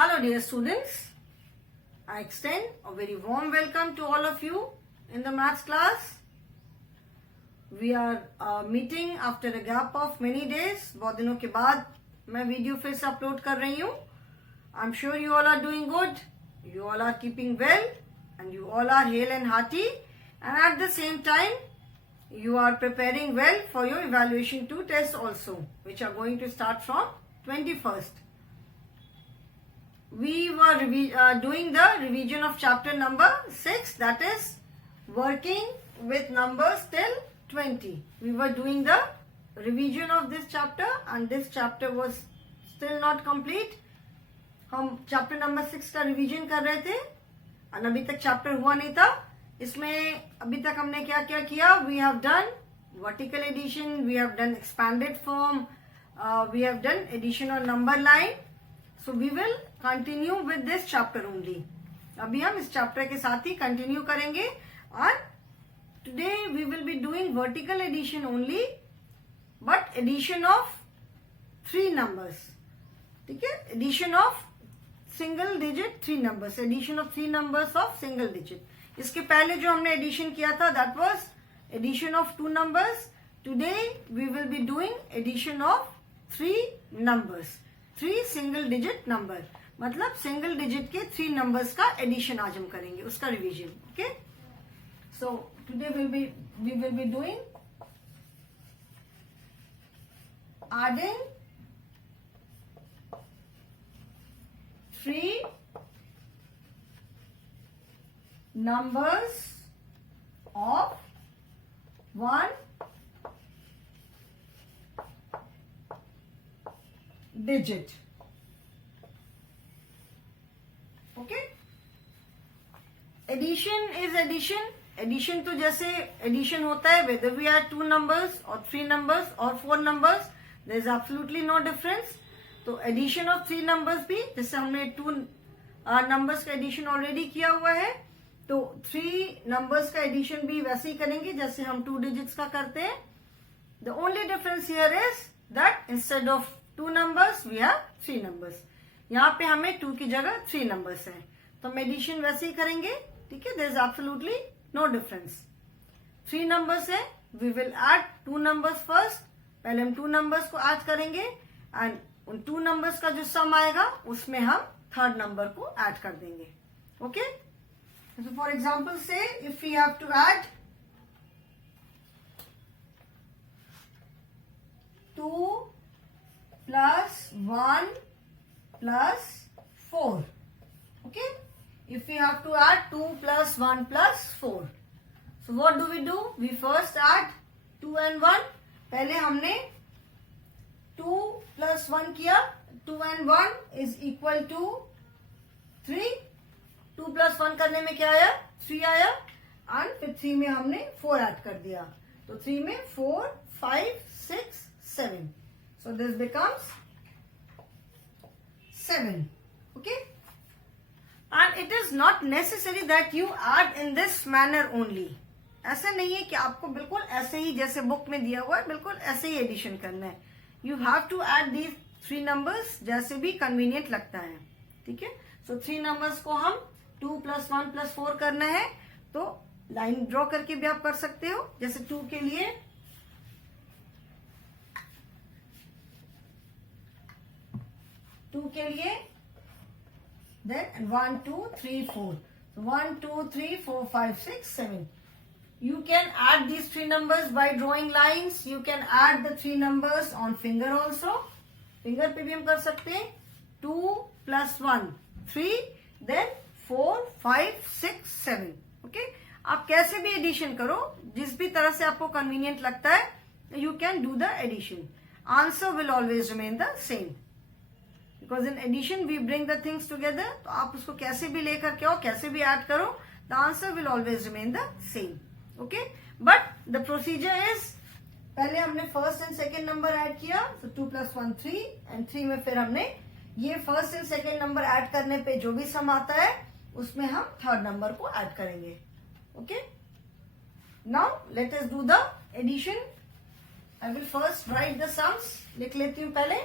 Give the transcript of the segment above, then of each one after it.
Hello dear students, I extend a very warm welcome to all of you in the maths class. We are meeting after a gap of many days. बहुत दिनों के बाद मैं video फिर से upload कर रही हूँ. I'm sure you all are doing good, you all are keeping well and you all are hale and hearty, and at the same time you are preparing well for your evaluation 2 tests also, which are going to start from 21st. We were doing the revision of chapter number 6, that is working with numbers till 20. We were doing the revision of this chapter and this chapter was still not complete. हम chapter number 6 का revision कर रहे थे और अभी तक chapter हुआ नहीं था. इसमें अभी तक हमने क्या क्या किया? We have done vertical addition, we have done expanded form, we have done addition on number line. So we will continue with this chapter only. अभी हम इस चैप्टर के साथ ही कंटिन्यू करेंगे और today we will be doing vertical addition only, but addition of 3 numbers. ठीक है, addition of single digit 3 numbers, addition of 3 numbers of single digit. इसके पहले जो हमने एडिशन किया था that was addition of 2 numbers. Today we will be doing addition of 3 numbers, 3 single digit number. मतलब सिंगल डिजिट के 3 नंबर्स का एडिशन आज हम करेंगे, उसका revision. Okay, so today we will be doing adding 3 numbers of 1 digit. Okay, addition is addition. Addition तो जैसे addition होता है whether we add 2 numbers or 3 numbers or 4 numbers, there is absolutely no difference. तो addition of 3 numbers भी, जैसे हमने 2 numbers का addition already किया हुआ है, तो 3 नंबर्स का एडिशन भी वैसे ही करेंगे जैसे हम 2 डिजिट्स का करते हैं. The only difference here is that instead of 2 numbers we have 3 numbers. यहाँ पे हमें 2 की जगह 3 नंबर्स हैं, तो हम एडिशन वैसे ही करेंगे. ठीक है, there is absolutely no difference. 3 numbers है, we will add 2 numbers first. पहले हम 2 नंबर्स को ऐड करेंगे एंड उन 2 नंबर्स का जो सम आएगा उसमें हम 3rd नंबर को ऐड कर देंगे. Okay, so for example say if we have to add 2 plus 1 plus 4. Okay, if we have to add 2 plus 1 plus 4, so what do? We first add 2 and 1. पहले हमने 2 plus 1 किया, 2 and 1 is equal to 3. 2 plus 1 करने में क्या आया? 3 आया, and फिर 3 में हमने 4 ऐड कर दिया, तो 3 में 4, 5, 6, 7. So this becomes 7. Okay, and it is not necessary that you add in this manner only. ऐसा नहीं है कि आपको बिल्कुल ऐसे ही जैसे बुक में दिया हुआ है बिल्कुल ऐसे ही एडिशन करना है. You have to add these 3 numbers जैसे भी कन्वीनियंट लगता है. ठीक है, सो 3 नंबर्स को हम 2 plus 1 plus 4 करना है, तो लाइन ड्रॉ करके भी आप कर सकते हो. जैसे 2 के लिए 2 के लिए then 1 2 3 4, 1 2 3 4 5 6 7. You can add these 3 numbers by drawing lines. You can add the 3 numbers on finger also. Finger पे भी हम कर सकते हैं. 2 plus 1 3, then 4 5 6 7. Okay, आप कैसे भी एडिशन करो, जिस भी तरह से आपको कन्वीनियंट लगता है, you can do the addition. Answer will always remain the same. Because in addition we bring the things together. तो आप उसको कैसे भी लेकर के आओ, कैसे भी ऐड करो, the answer will always remain the same. Okay, but the procedure is पहले हमने first and second number add किया, तो 2 plus 1 3, एंड 3 में फिर हमने ये first and second number add करने पे जो भी सम आता है उसमें हम 3rd नंबर को ऐड करेंगे. Okay, now let us do the addition. I will first write the sums. लिख लेती हूं पहले.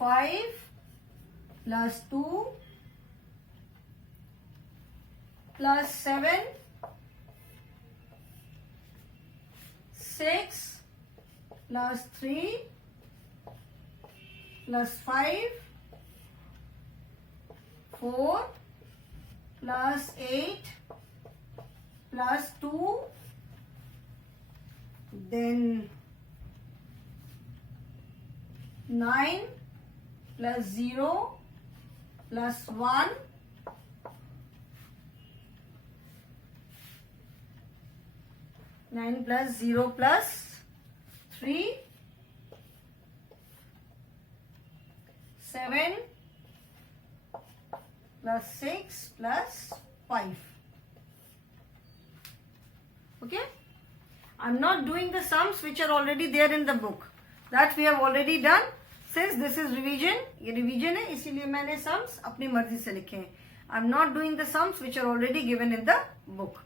5 plus 2 plus 7, 6 plus 3 plus 5, 4 plus 8 plus 2, then 9 plus 0 plus 1, 9 plus 0 plus 3, 7 plus 6 plus 5. Okay? I'm not doing the sums which are already there in the book. That we have already done. Since this is revision, ये revision है, इसीलिए मैंने sums अपनी मर्जी से लिखे हैं. I'm not doing the sums which are already given in the book.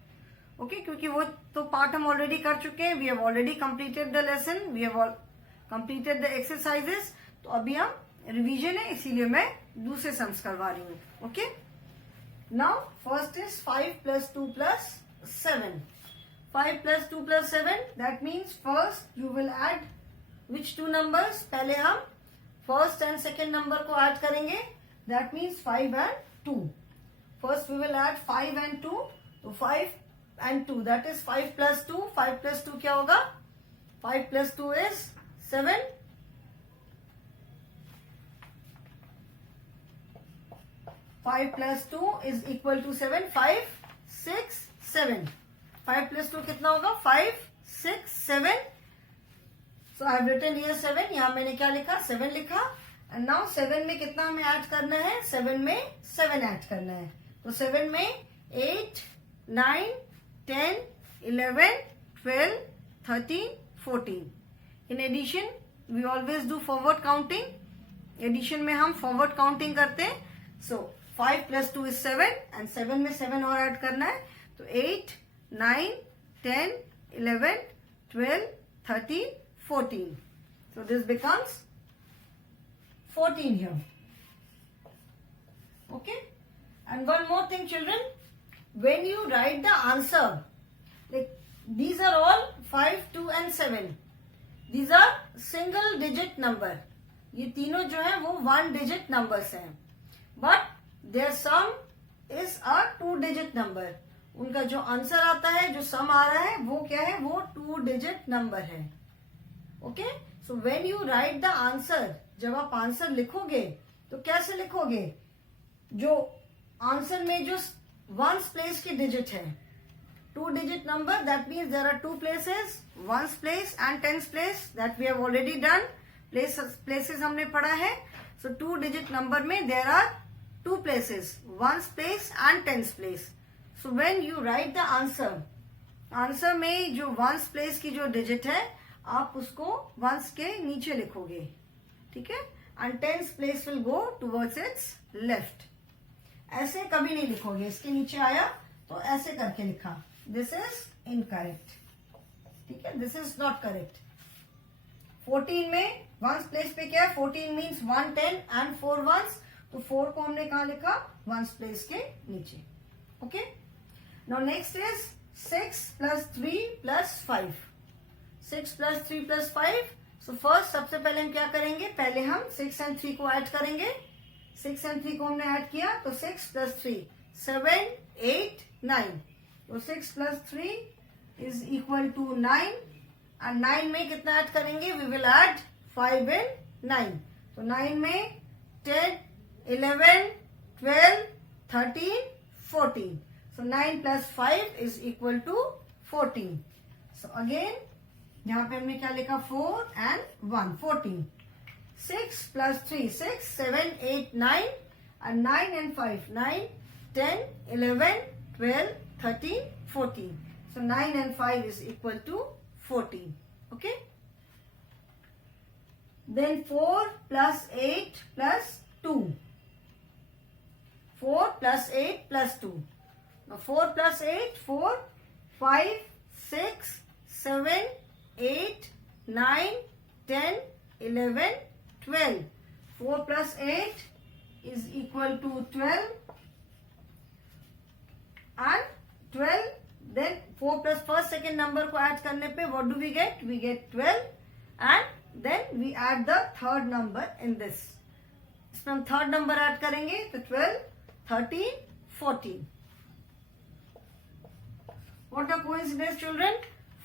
Okay? क्योंकि वो तो पार्ट हम already कर चुके हैं. We have already completed the lesson. We have all completed the exercises. तो अभी हम revision है, इसीलिए मैं दूसरे sums करवा रही हूँ. Okay? Now first is 5 plus 2 plus 7. 5 plus 2 plus 7. That means first you will add which two numbers? पहले हम first and second number को add करेंगे. That means 5 and 2. First we will add 5 and 2. तो 5 and 2. That is 5 plus 2. 5 plus 2 क्या होगा? 5 plus 2 is 7. 5 plus 2 is equal to 7. 5, 6, 7. 5 plus 2 कितना होगा? 5, 6, 7. So I have written here 7. यहाँ मैंने क्या लिखा? 7 लिखा. And now 7 में कितना हमें ऐड करना है? 7 में 7 ऐड करना है. तो 7 में 8, 9, 10, 11, 12, 13, 14. In addition, we always do forward counting. Addition में हम forward counting करते हैं. So 5 plus 2 is 7 and 7 में 7 और ऐड करना है. तो 8, 9, 10, 11, 12, 13, 14. So this becomes 14 here. Okay? And one more thing, children. When you write the answer, like these are all 5, 2 and 7. These are single digit number. ये तीनों जो है वो 1 digit numbers हैं. But their sum is a 2 digit number. उनका जो answer आता है, जो सम आ रहा है, वो क्या है? वो 2 digit number है. Okay? So when you right the answer, जब आप आंसर लिखोगे तो कैसे लिखोगे? जो आंसर में जो वंस प्लेस की डिजिट है, 2 digit number, that means there are 2 places, ones place and tens place. That we have already done. Places हमने पढ़ा है. So 2 digit number में there are 2 places, ones place and tens place. So when you write the answer, answer में जो ones place की जो digit है, आप उसको वंस के नीचे लिखोगे. ठीक है? And tens place will go towards it's left. ऐसे कभी नहीं लिखोगे. इसके नीचे आया तो ऐसे करके लिखा. This is incorrect. ठीक है? This is not correct. 14 में वंस प्लेस पे क्या है? 14 मीन्स 1, 10 एंड 4 वंस. तो 4 को हमने कहा लिखा? वंस प्लेस के नीचे. Okay? Now next is 6 plus 3 plus 5. 6 plus 3 plus 5. So first सबसे पहले हम क्या करेंगे? पहले हम 6 and 3 को ऐड करेंगे. 6 and 3 को हमने ऐड किया तो 6 plus 3, 7, 8, 9. तो 6 plus 3 is equal to 9. और 9 में कितना ऐड करेंगे? We will add 5 and 9. तो 9 में 10, 11, 12, 13, 14. So 9 plus 5 is equal to 14. So again, यहाँ पे हमने क्या लिखा? 4 and 1, 14. 6 plus 3, 6, 7, 8, 9. And 9 and 5, 9, 10, 11, 12, 13, 14. So 9 and 5 is equal to 14. Okay? Then 4 plus 8 plus 2. 4 plus 8 plus 2. Now 4 plus 8, 4, 5, 6, 7, 8, 9, 10, 11, 12. 4 plus 8 is equal to 12 and 12, then 4 plus first second number को add करने पे what do we get? We get 12 and then we add the third number in this. इसमें हम third number add करेंगे तो 12, 13, 14. What a coincidence children!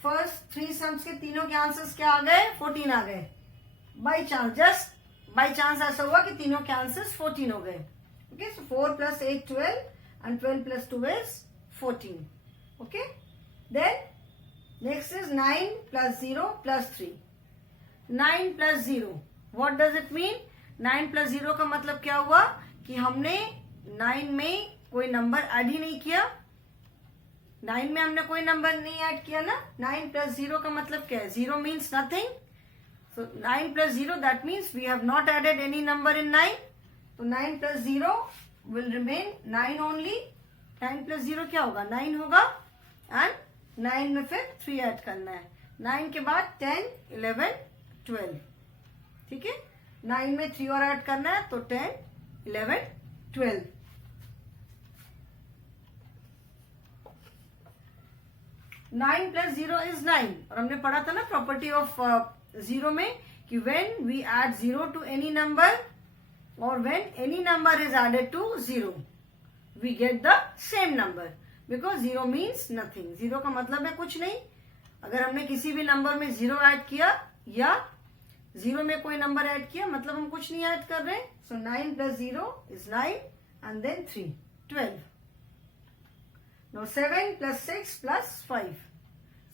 First three sums के तीनों के आंसर्स क्या आ गए? 14 आ गए. By chance, just by chance ऐसा हुआ कि तीनों के आंसर्स 14 हो गए. Okay, so 4 plus 8, 12 and 12 plus 2 is 14. Okay, then next is 9 plus 0 plus 3. 9 plus 0, what does it mean? 9 plus 0 का मतलब क्या हुआ कि हमने 9 में कोई नंबर ऐड ही नहीं किया. 9 में हमने कोई नंबर नहीं ऐड किया ना. 9 plus 0 का मतलब क्या है? 0 means nothing. So 9 plus 0, that means we have not added any number in 9. So 9 plus 0 will remain 9 only. 9 plus 0 क्या होगा? 9 होगा. And 9 में फिर 3 ऐड करना है. 9 के बाद 10, 11, 12. ठीक है. 9 में 3 और ऐड करना है तो 10, 11, 12. Nine plus zero is 9. और हमने पढ़ा था ना प्रॉपर्टी ऑफ जीरो में कि when we add zero to any number और when any number is added to zero we get the same number, because zero means nothing. Zero का मतलब है कुछ नहीं. अगर हमने किसी भी नंबर में जीरो ऐड किया या जीरो में कोई नंबर ऐड किया मतलब हम कुछ नहीं ऐड कर रहे. So 9 plus zero is 9 and then 3, 12. Now 7 plus 6 plus 5.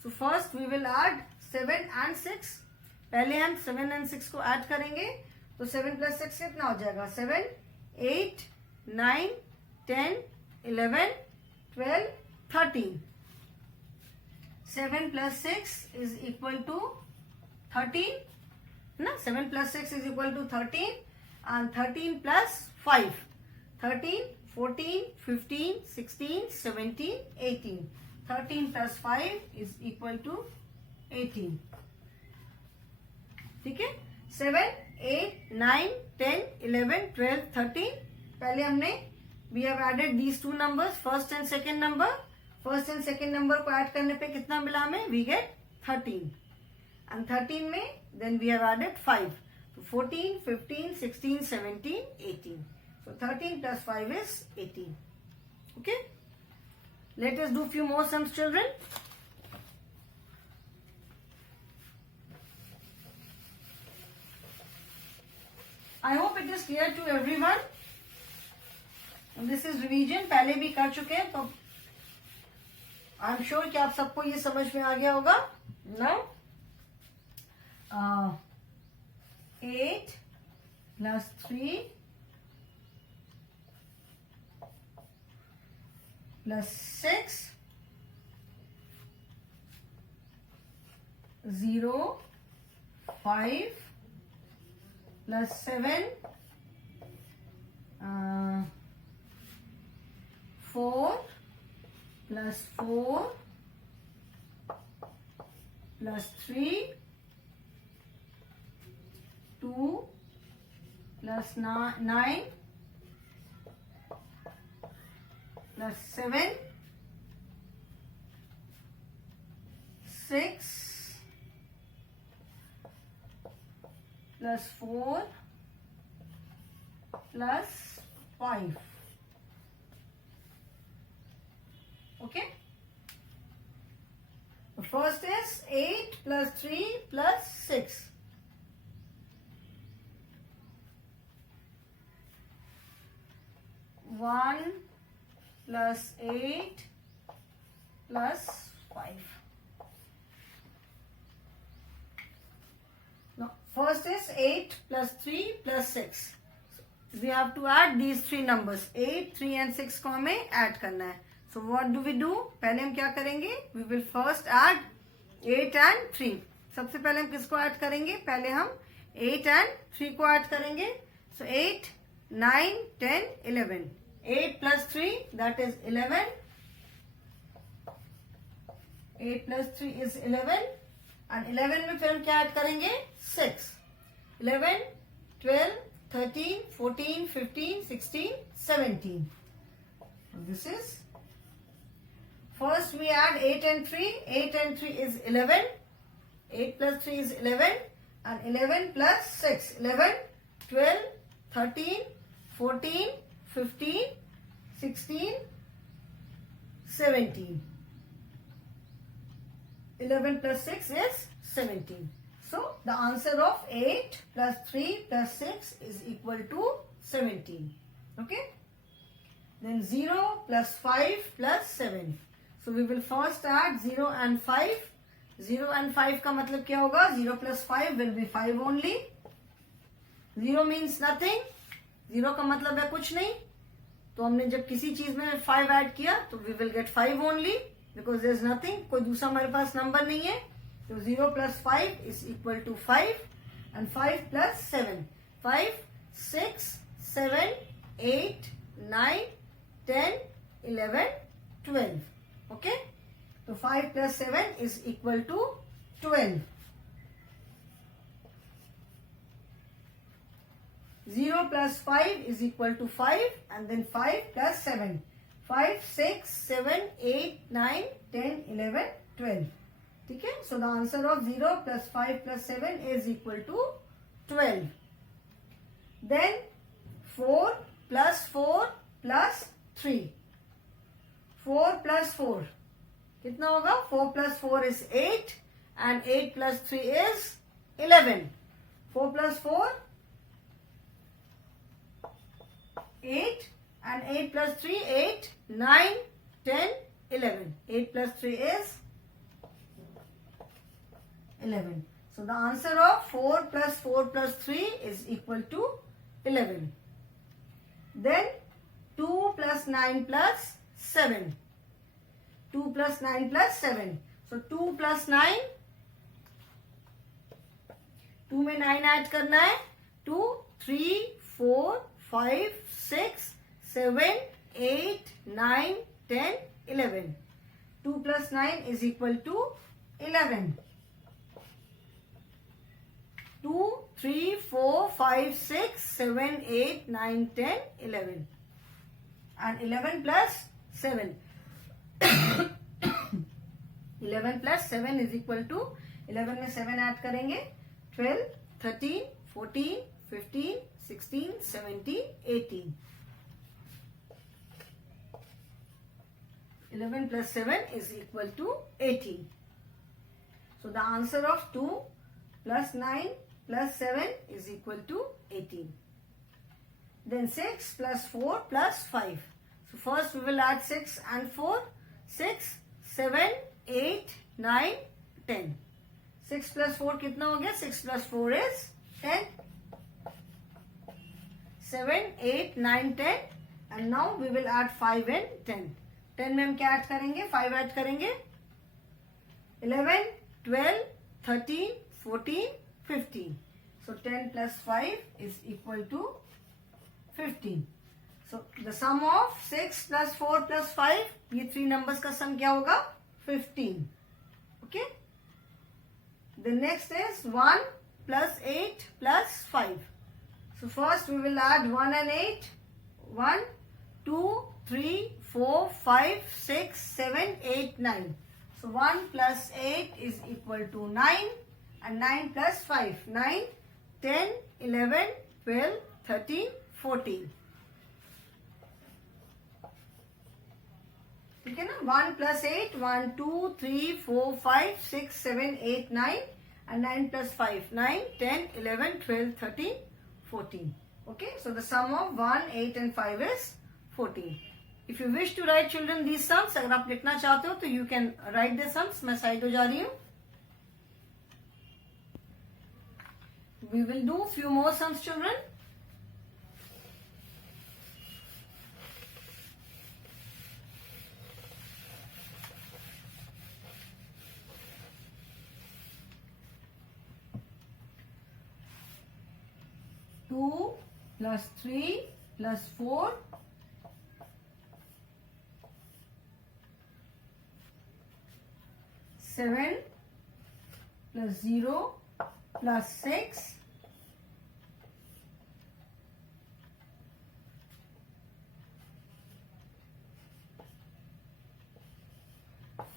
So first we will add 7 and 6. पहले हम 7 and 6 को ऐड करेंगे तो 7 plus 6 कितना हो जाएगा? 7, 8, 9, 10, 11, 12, 13. 7 plus 6 is equal to 13. ना 7 plus 6 is equal to 13 and 13 plus 5. 13, 14, 15, 16, 17, 18. 13 plus 5 is equal to 18. ठीक है. 7, 8, 9, 10, 11, 12, 13. पहले हमने we have added these two numbers, first and second number. First and second number को ऐड करने पे कितना मिला हमें? We get 13. And 13 में then we have added 5. So 14, 15, 16, 17, 18. So 13 plus 5 is 18. Okay. Let us do few more sums, children. I hope it is clear to everyone. And this is revision. पहले भी कर चुके हैं तो I am sure कि आप सबको ये समझ में आ गया होगा. Now 8 plus 3 plus 6, 0, 5 plus 7, 4 plus 4 plus 3, 2 plus 9 plus 7, 6 plus 4 plus 5. Okay. The first is 8 plus 3 plus 6. One plus 8 plus 5. Now, first is 8 plus 3 plus 6. So, we have to add these three numbers. 8, 3 and 6 को हमें add करना है. So, what do we do? पहले हम क्या करेंगे? We will first add 8 and 3. सबसे पहले हम किसको add करेंगे? पहले हम 8 and 3 को add करेंगे. So, 8, 9, 10, 11. 8 plus 3, that is 11. 8 plus 3 is 11. And 11 में फिर हम क्या ऐड करेंगे? 6. 11, 12, 13, 14, 15, 16, 17. This is, first we add 8 and 3. 8 and 3 is 11. 8 plus 3 is 11. And 11 plus 6. 11, 12, 13, 14, 15, 16, 17. 11 plus 6 is 17. So the answer of 8 plus 3 plus 6 is equal to 17. Okay. Then 0 plus 5 plus 7. So we will first add 0 and 5. 0 and 5 का मतलब क्या होगा? 0 plus 5 will be 5 only. 0 means nothing. 0 का मतलब है कुछ नहीं. तो हमने जब किसी चीज में 5 ऐड किया तो we will get 5 only because there is nothing. कोई दूसरा हमारे पास नंबर नहीं है. तो 0 plus 5 is equal to 5 and 5 plus 7. 5, 6, 7, 8, 9, 10, 11, 12. Okay? So 5 plus 7 is equal to 12. 0 plus 5 is equal to 5 and then 5 plus 7. 5, 6, 7, 8, 9, 10, 11, 12. Okay? So the answer of 0 plus 5 plus 7 is equal to 12. Then 4 plus 4 plus 3. 4 plus 4. कितना होगा? 4 plus 4 is 8 and 8 plus 3 is 11. 4 plus 4, 8 and 8 plus 3, 8, 9, 10, 11. 8 plus 3 is 11. So the answer of 4 plus 4 plus 3 is equal to 11. Then 2 plus 9 plus 7. 2 plus 9 plus 7. So 2 plus 9. 2 में 9 add करना है. 2, 3, 4, 5, 6, 7, 8, 9, 10, 11. 2 plus 9 is equal to 11. 2, 3, 4, 5, 6, 7, 8, 9, 10, 11. And 11 plus 7. 11 plus 7 is equal to 11 में 7 add करेंगे 12, 13, 14, 15, 16, 17, 18. 11 plus 7 is equal to 18. So the answer of 2 plus 9 plus 7 is equal to 18. Then 6 plus 4 plus 5. So first we will add 6 and 4. 6, 7, 8, 9, 10. 6 plus 4 कितना हो गया? 6 plus 4 is 10. 7, 8, 9, 10. And now we will add 5 and 10. 10 में हम क्या add करेंगे? 5 add करेंगे. 11, 12, 13, 14, 15. So 10 plus 5 is equal to 15. So the sum of 6 plus 4 plus 5, ये 3 numbers का sum क्या होगा? 15. Okay? The next is 1 plus 8 plus 5. So first we will add 1 and 8. 1, 2, 3, 4, 5, 6, 7, 8, 9. So 1 plus 8 is equal to 9 and 9 plus 5. 9, 10, 11, 12, 13, 14. ठीक है ना? 1 plus 8, 1, 2, 3, 4, 5, 6, 7, 8, 9 and 9 plus 5, 9, 10, 11, 12, 13, 14. Okay, so the sum of 1, 8 and 5 is 14. If you wish to write children these sums, अगर आप लिखना चाहते हो तो you can write the sums. मैं साइड हो जा रही हूँ. We will do few more sums, children. Two plus 3 plus 4 7 plus 0 plus 6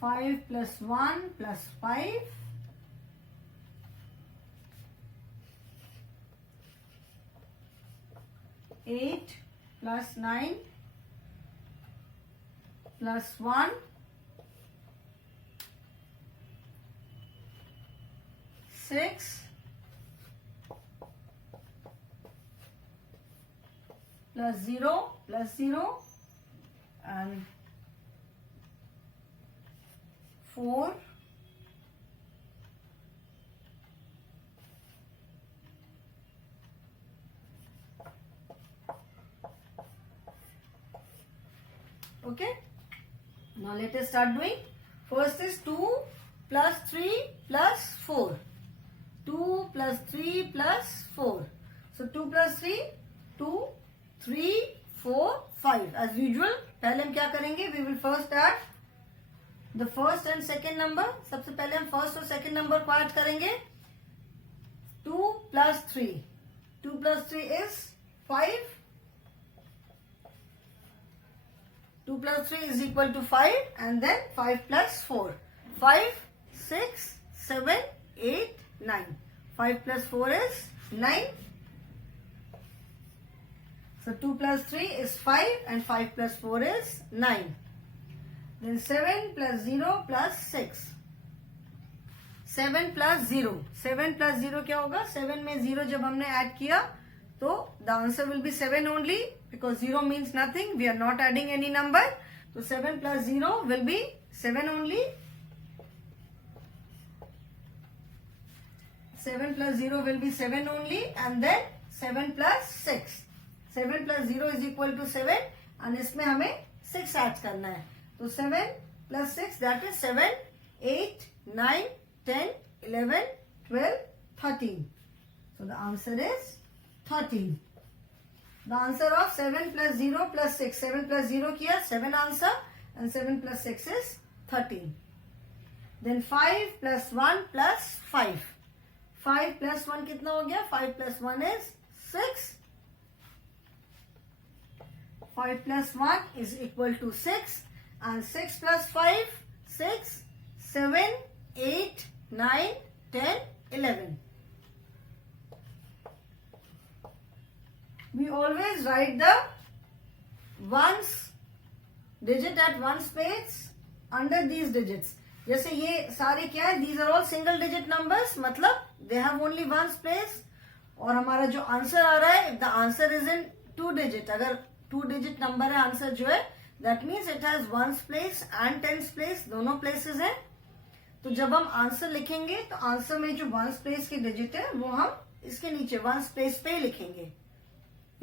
5 plus 1 plus 5. 8 plus 9 plus 1. 6 plus 0 and 4. Okay, now let us start doing. First is 2 plus 3 plus 4. 2 plus 3 plus 4. So 2 plus 3, 2, 3, 4, 5. As usual, पहले हम क्या करेंगे? We will first add the first and second number. सबसे पहले हम first और second number को add करेंगे. 2 plus 3. 2 plus 3 is 5. 2 plus 3 is equal to 5 and then 5 plus 4. 5, 6, 7, 8, 9. 5 plus 4 is 9. So 2 plus 3 is 5 and 5 plus 4 is 9. Then 7 plus 0 plus 6. 7 plus 0. 7 plus 0 क्या होगा? 7 में 0 जब हमने add किया तो the answer will be 7 only because 0 means nothing. We are not adding any number. So 7 plus 0 will be 7 only. 7 plus 0 will be 7 only and then 7 plus 6. 7 plus 0 is equal to 7 and इसमें हमें 6 add करना है. तो 7 plus 6 that is 7, 8, 9, 10, 11, 12, 13. So the answer is 13. The answer of 7 plus 0 plus 6. 7 plus 0 किया 7 answer and 7 plus 6 is 13. Then 5 plus 1 plus 5. 5 plus 1 कितना हो गया? 5 plus 1 is 6. 5 plus 1 is equal to 6 and 6 plus 5, 6, 7, 8, 9, 10, 11. We always write the ones digit at ones place under these digits. जैसे ये सारे क्या है? These are all single digit numbers. मतलब they have only ones place. और हमारा जो answer आ रहा है, if the answer is in 2 digit, अगर 2 digit number है आंसर जो है, that means it has ones place and tens place, दोनों places हैं. तो जब हम आंसर लिखेंगे तो आंसर में जो वंस प्लेस के डिजिट है वो हम इसके नीचे वंस प्लेस पे ही लिखेंगे.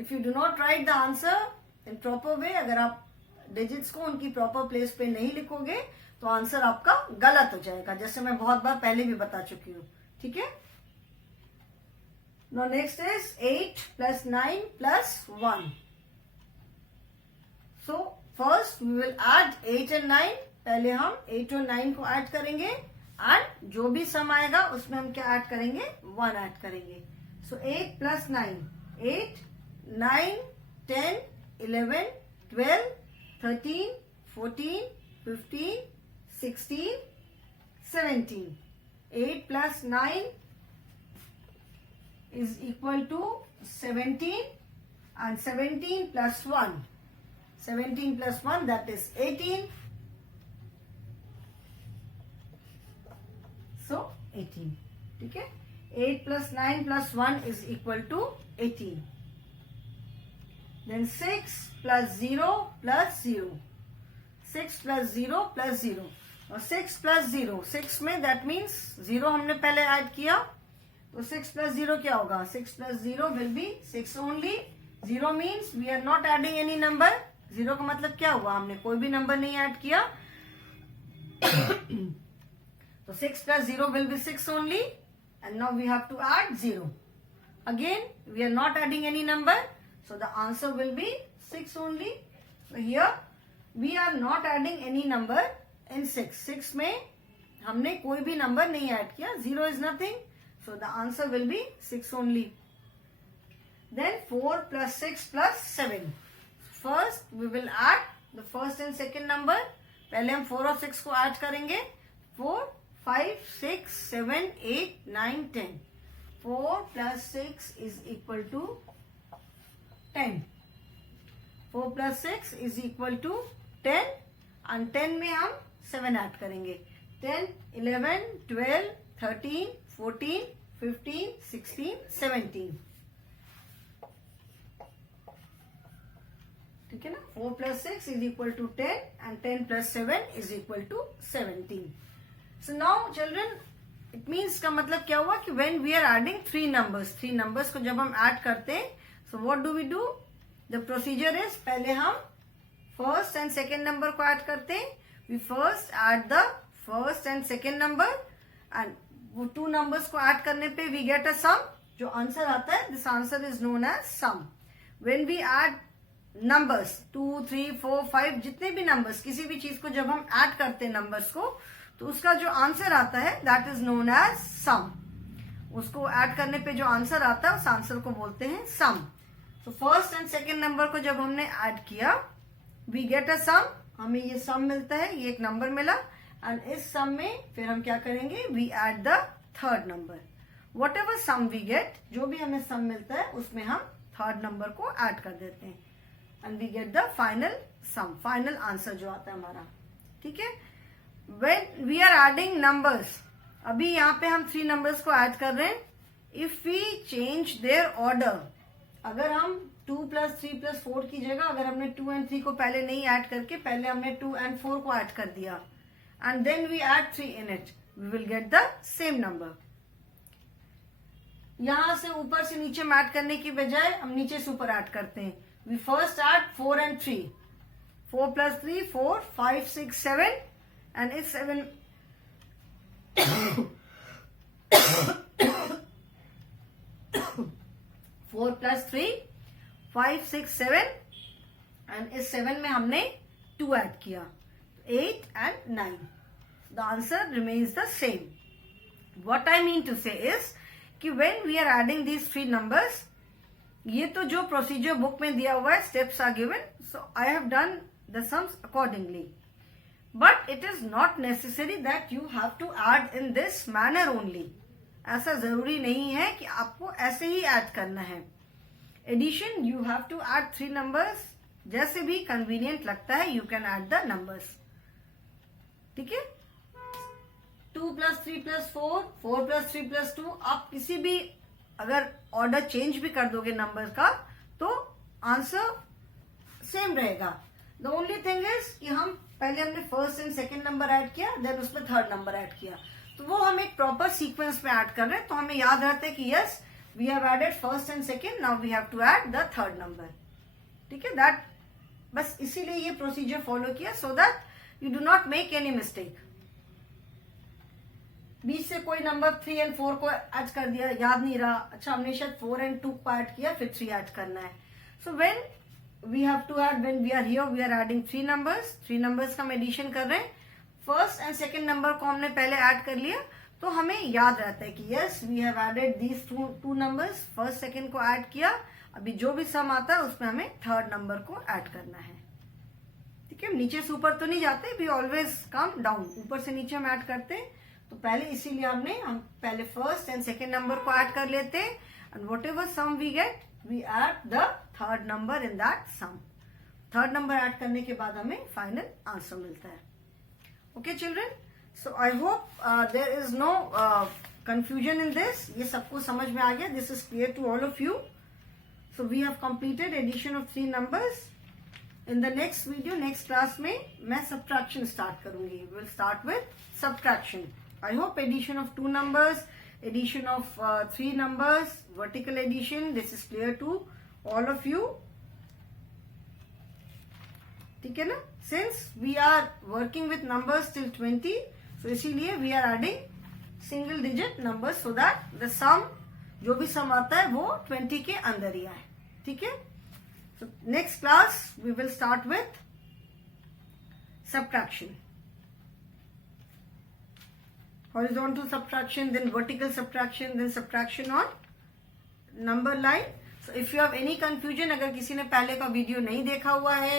If you do not right the answer in proper way, अगर आप डिजिट्स को उनकी प्रॉपर प्लेस पे नहीं लिखोगे तो आंसर आपका गलत हो जाएगा, जैसे मैं बहुत बार पहले भी बता चुकी हूँ. ठीक है. Now next is 8 plus 9 plus 1. So first we will add 8 and 9. पहले हम 8 और 9 को ऐड करेंगे एंड जो भी सम आएगा उसमें हम क्या ऐड करेंगे? 1 ऐड करेंगे. सो 8 plus 9, 8, 9, 10, 11, 12, 13, 14, 15, 16, 17. 8 plus 9 is equal to 17 and 17 plus 1. 17 plus 1 that is 18. So 18. ठीक है. 8 plus 9 plus 1 is equal to 18. Then 6 plus 0 plus 0. 6 plus 0 plus 0. और 6 plus 0. 6 में that means 0 हमने पहले ऐड किया. तो 6 plus 0 क्या होगा? 6 plus 0 will be 6 only. 0 means we are not adding any number. 0 का मतलब क्या हुआ? हमने कोई भी नंबर नहीं ऐड किया. So 6 plus 0 will be 6 only and now we have to add 0. Again we are not adding any number, so the answer will be 6 only. So here we are not adding any number in 6. 6 में हमने कोई भी number नहीं add किया. 0 is nothing, so the answer will be 6 only. Then 4 plus 6 plus 7. First we will add the first and second number. पहले हम 4 और 6 को ऐड करेंगे. 4, 5, 6, 7, 8, 9, 10. 4 plus 6 is equal to 10. 4 plus 6 is equal to 10 and 10 में हम 7 add करेंगे. 10, 11, 12, 13, 14, 15, 16, 17. ठीक है ना. 4 plus 6 is equal to 10 and 10 plus 7 is equal to 17. So now children, it means का मतलब क्या हुआ कि when we are adding three numbers को जब हम ऐड करते हैं, so what do we do? The procedure is पहले हम first and second number को ऐड करते हैं. We first add the first and second number and वो two numbers को ऐड करने पे we get a sum. जो आंसर आता है, this answer is known as sum. When we add numbers 2, 3, 4, 5 जितने भी numbers, किसी भी चीज को जब हम ऐड करते हैं numbers को, तो उसका जो आंसर आता है दैट इज नोन एज सम. उसको ऐड करने पे जो आंसर आता है उस आंसर को बोलते हैं सम. तो फर्स्ट एंड सेकेंड नंबर को जब हमने ऐड किया, वी गेट अ सम. हमें ये सम मिलता है, ये एक नंबर मिला. एंड इस सम में फिर हम क्या करेंगे, we add the third number. Whatever sum we get, जो भी हमें सम मिलता है उसमें हम थर्ड नंबर को ऐड कर देते हैं and we get the final sum, final answer जो आता है हमारा. ठीक है. When we are adding numbers, अभी यहाँ पे हम 3 numbers को ऐड कर रहे हैं. If we change their order, अगर हम 2 plus 3 plus 4 की जगह अगर हमने 2 and 3 को पहले नहीं ऐड करके पहले हमने 2 and 4 को ऐड कर दिया and then we add 3 in it, we will get the same number. यहां से ऊपर से नीचे में ऐड करने की बजाय हम नीचे से ऊपर ऐड करते हैं. We first add 4 and 3. 4 plus 3, 4, 5, 6, 7. And it's 7. 4 plus 3, 5, 6, 7. And इस 7 में हमने 2 ऐड किया. 8 and 9. The answer remains the same. What I mean to say is कि when we are adding these 3 numbers, ये तो जो प्रोसीजर बुक में दिया हुआ है, steps are given. So I have done the sums accordingly. But it is not necessary that you have to add in this manner only. ऐसा जरूरी नहीं है कि आपको ऐसे ही ऐड करना है. Addition, you have to add 3 numbers. जैसे भी convenient लगता है, you can add the numbers. ठीक है. 2 plus 3 plus 4, 4 plus 3 plus 2. आप किसी भी अगर ऑर्डर चेंज भी कर दोगे नंबर का तो आंसर सेम रहेगा. द ओनली थिंग इज कि हम पहले हमने first and second number add किया, देन उसमें थर्ड नंबर ऐड किया, तो वो हम एक प्रॉपर सीक्वेंस में ऐड कर रहे हैं. तो हमें याद रहता है कि yes we have added first and second, now we have to add the third number. ठीक है. दैट बस इसीलिए ये प्रोसीजर फॉलो किया so that you do not make any mistake. बीच से कोई नंबर 3 and 4 को ऐड कर दिया, याद नहीं रहा, अच्छा हमने शायद 4 and 2 को ऐड किया, फिर 3 ऐड करना है. So when we have to add, when we are here we are adding 3 numbers. 3 numbers का हम एडिशन कर रहे हैं. फर्स्ट एंड सेकेंड नंबर को हमने पहले ऐड कर लिया तो हमें याद रहता है कि yes we have added these two numbers. First second को ऐड किया, अभी जो भी सम आता है उसमें हमें थर्ड नंबर को ऐड करना है. ठीक है. नीचे से ऊपर तो नहीं जाते, वी ऑलवेज कम डाउन, ऊपर से नीचे हम ऐड करते हैं. तो पहले इसीलिए हम पहले फर्स्ट एंड सेकेंड नंबर को ऐड कर लेते हैं and whatever sum we get we add the third number in that sum. Third number add करने के बाद हमें फाइनल आंसर मिलता है. Okay children, so I hope there is no confusion in this. ये सबको समझ में आ गया. This is clear to all of you. So we have completed addition of 3 numbers. In the next video, next class में मैं subtraction start करूंगी. We will start with subtraction. I hope addition of 2 numbers, addition of 3 numbers, vertical addition, this is clear to all of you. ठीक है ना. Since we are working with numbers till 20, so इसीलिए we are adding single digit numbers so that the sum, जो भी sum आता है वो 20 के अंदर ही आए. ठीक है. So next class we will start with subtraction. Horizontal subtraction, then vertical subtraction, then subtraction on number line. So if you have any confusion, अगर किसी ने पहले का वीडियो नहीं देखा हुआ है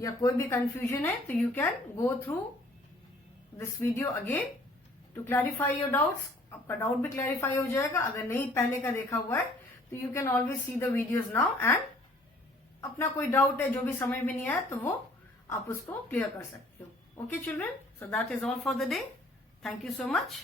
या कोई भी कंफ्यूजन है तो you can go through this video again to clarify your doubts. आपका डाउट भी क्लैरिफाई हो जाएगा. अगर नहीं पहले का देखा हुआ है तो you can always see the videos now and अपना कोई डाउट है जो भी समझ में नहीं आया तो वो आप उसको क्लियर कर सकते हो. Okay children, so that is all for the day. Thank you so much.